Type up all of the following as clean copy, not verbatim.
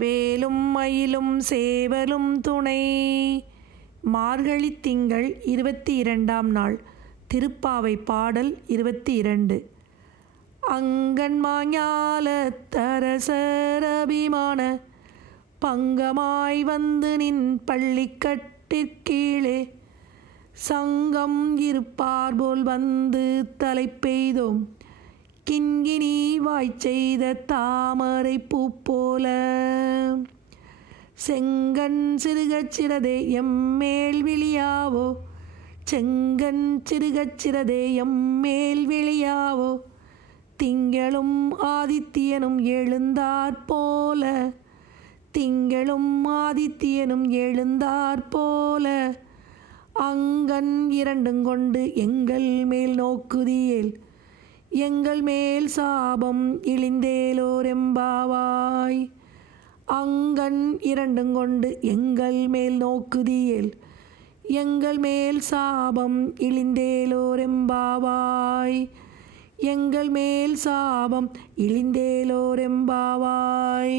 வேலும் மயிலும் சேவலும் துணை. மார்கழி திங்கள் 22ஆம் நாள். திருப்பாவை பாடல் 22. அங்கன்மாஞாலத்தரசரபிமான பங்கமாய் வந்து நின் பள்ளிக்கட்டிற்கீழே சங்கம் இருப்பார் போல் வந்து தலை பெய்தோம் கிண்கிணி வாய்ச்செய்த தாமரை பூ போல. செங்கண் சிறுகச்சிறதே எம்மேல் விழியாவோ, செங்கண் சிறுகச்சிறதே எம்மேல் விழியாவோ, திங்களும் ஆதித்யனும் எழுந்தாற்போல, திங்களும் ஆதித்யனும் எழுந்தாற்போல, அங்கண் இரண்டும் கொண்டு எங்கள் மேல் நோக்குதியேல், எங்கள் மேல் சாபம் இழிந்தேலோரெம்பாவாய். அங்கண் இரண்டும் கொண்டு எங்கள் மேல் நோக்குதியேல், எங்கள் மேல் சாபம் இழிந்தேலோரெம்பாவாய், எங்கள் மேல் சாபம் இழிந்தேலோரெம்பாவாய்.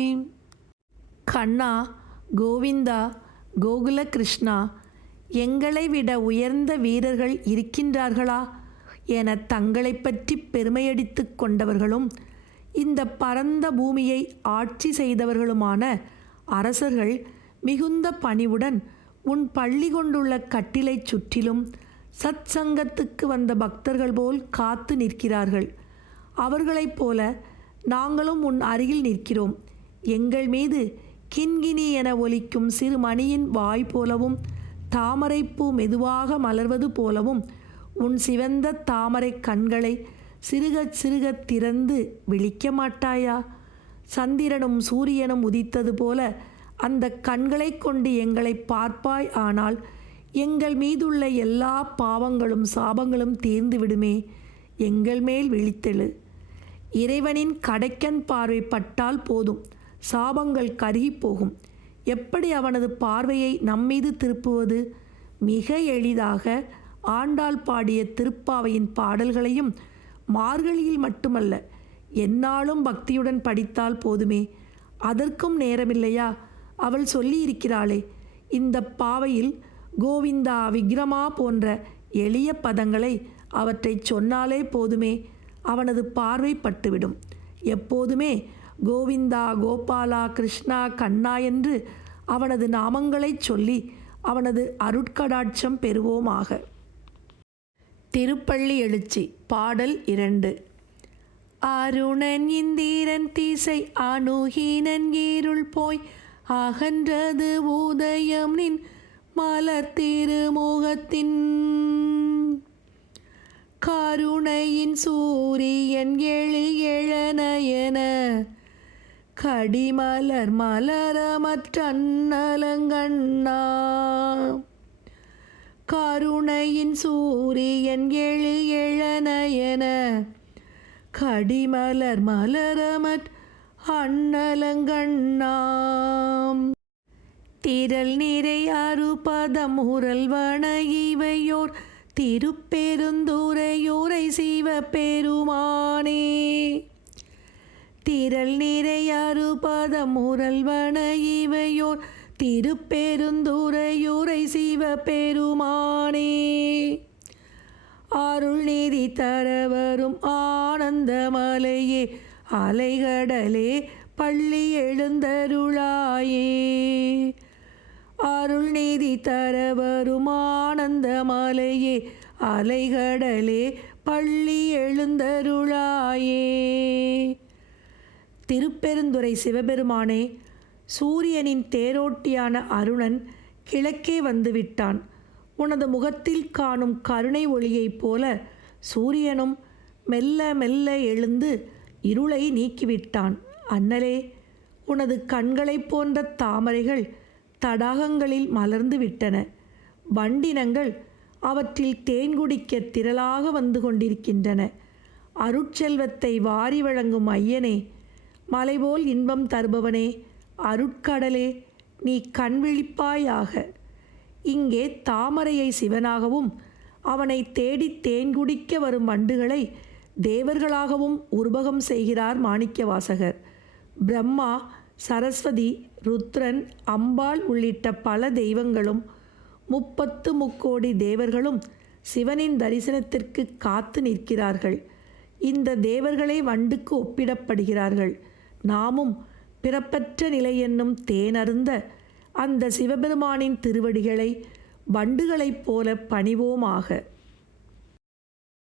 கண்ணா, கோவிந்தா, கோகுல கிருஷ்ணா, எங்களை விட உயர்ந்த வீரர்கள் இருக்கின்றார்களா என தங்களை பற்றி பெருமையடித்து கொண்டவர்களும் இந்த பரந்த பூமியை ஆட்சி செய்தவர்களுமான அரசர்கள் மிகுந்த பணிவுடன் உன் பள்ளி கொண்டுள்ள கட்டிலை சுற்றிலும் சத் சங்கத்துக்கு வந்த பக்தர்கள் போல் காத்து நிற்கிறார்கள். அவர்களைப் போல நாங்களும் உன் அருகில் நிற்கிறோம். எங்கள் மீது கிண்கிணி என ஒலிக்கும் சிறு மணியின் வாய் போலவும் தாமரைப்பூ மெதுவாக மலர்வது போலவும் உன் சிவந்த தாமரை கண்களை சிறுக சிறுக திறந்து விழிக்க மாட்டாயா? சந்திரனும் சூரியனும் உதித்தது போல அந்த கண்களை கொண்டு எங்களை பார்ப்பாய். ஆனால் எங்கள் மீதுள்ள எல்லா பாவங்களும் சாபங்களும் தீர்ந்து விடுமே. எங்கள் மேல் விழித்தெழு. இறைவனின் கடைக்கண் பார்வை பட்டால் போதும், சாபங்கள் கருகி போகும். எப்படி அவனது பார்வையை நம்மீது திருப்புவது? மிக எளிதாக ஆண்டாள் பாடிய திருப்பாவையின் பாடல்களையும் மார்கழியில் மட்டுமல்ல எந்நாளும் பக்தியுடன் படித்தால் போதுமே. அதற்கும் நேரமில்லையா? அவள் சொல்லியிருக்கிறாளே, இந்த பாவையில் கோவிந்தா விக்ரமா போன்ற எளிய பதங்களை அவற்றை சொன்னாலே போதுமே, அவனது பார்வை பட்டுவிடும். எப்போதுமே கோவிந்தா, கோபாலா, கிருஷ்ணா, கண்ணா என்று அவனது நாமங்களை சொல்லி அவனது அருட்கடாட்சம் பெறுவோமாக. திருப்பள்ளி எழுச்சி பாடல் 2. அருணன் இந்திரன் திசை அணுகினன் இருள் போய் அகன்றது உதயம் நின் மலர் திருமுகத்தின் கருணையின் சூரியன் எழு எழநயன கடிமலர் மலரமற்றன்னலங்கண்ணா. கருணையின் சூரியன் எழு எழநயன கடிமலர் மலரமற் அன்னலங்கண்ணாம். திரள் நிறை அறுபதம் உரல்வன இவையோர் திருப்பெருந்துறையூரை சிவபெருமானே. திரள் நிறை அறுபதம் உரல்வன இவையோர் திருப்பெருந்துறையூரை சிவபெருமானே. அருள் நிதி தரவரும் ஆனந்தமலையே, அலைகடலே பள்ளி எழுந்தருளாயே. அருள் நிதி தரவரும் ஆனந்தமலையே, அலைகடலே பள்ளி எழுந்தருளாயே. திருப்பெருந்துறை சிவபெருமானே, சூரியனின் தேரோட்டியான அருணன் கிழக்கே வந்துவிட்டான். உனது முகத்தில் காணும் கருணை ஒளியைப் போல சூரியனும் மெல்ல மெல்ல எழுந்து இருளை நீக்கிவிட்டான். அண்ணலே, உனது கண்களைப் போன்ற தாமரைகள் தடாகங்களில் மலர்ந்து விட்டன. வண்டினங்கள் அவற்றில் தேன் குடிக்க திரளாக வந்து கொண்டிருக்கின்றன. அருட்செல்வத்தை வாரி வழங்கும் ஐயனே, மலைபோல் இன்பம் தருபவனே, அருட்கடலே, நீ கண் விழிப்பாயாக. இங்கே தாமரையை சிவனாகவும் அவனை தேடி தேன் குடிக்க வரும் வண்டுகளை தேவர்களாகவும் உருவகம் செய்கிறார் மாணிக்கவாசகர். பிரம்மா சரஸ்வதி, ருத்ரன், அம்பாள் உள்ளிட்ட பல தெய்வங்களும் 30 தேவர்களும் சிவனின் தரிசனத்திற்கு காத்து நிற்கிறார்கள். இந்த தேவர்களே வண்டுக்கு ஒப்பிடப்படுகிறார்கள். நாமும் பிறப்பற்ற நிலை என்னும் தேனருந்த அந்த சிவபெருமானின் திருவடிகளை வண்டுகளைப் போல பணிவோமாக.